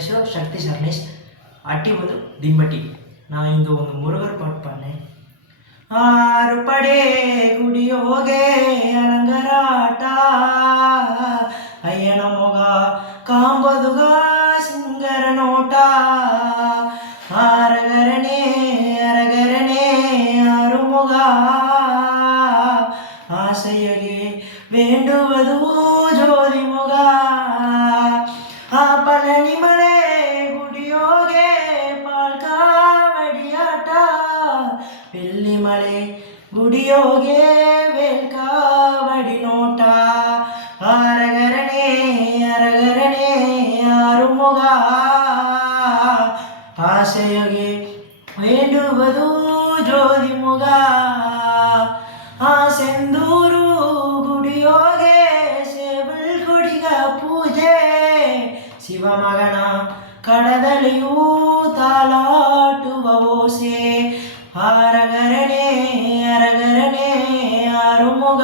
ನನ್ನ ಹೆಸರು ಶಕ್ತಿ ಶರ್ಲೇಶ್. ಅಟ್ಟಿ ಬಂದು ದಿಂಬಟ್ಟಿ. ನಾ ಇಂದು ಒಂದು ಮುರುಗರ ಪಾಟ್ ಪಾಡ್ನೆ. ಆರು ಪಡೆ ಗುಡಿಯೋಗೆ ಅಲಂಗರಾಟ, ಅಯ್ಯನ ಮೊಗ ಕಾಂಬದುಗ ಸಿಂಗರ ನೋಟ, ಅರಗರಣೆ ಅರಗರಣೆ ಆರುಮುಗ ಆಸೆಯಗೆ வேண்டுவது ஜோதி முக, பழனி மலை குடியோகே பால்காவடியாಟ, வெள்ளி மலை குடியோகே வேல்காவடி ನೋಟ, அரகரணே அரகரணே ஆறுமுக ஆசையಗೆ வேண்டுவது ஜோதி முக, செந்தೂರು ಗುಡಿಯೋಗೆ ಸೇವಲ್ ಗುಡಿಗ ಪೂಜೆ, ಶಿವಮಗನ ಕಡದಲಿಯೂ ತಾಲಾಟುವ ಓಸೆ, ಅರಗರಣೆ ಅರಗರಣೆ ಆರುಮುಗ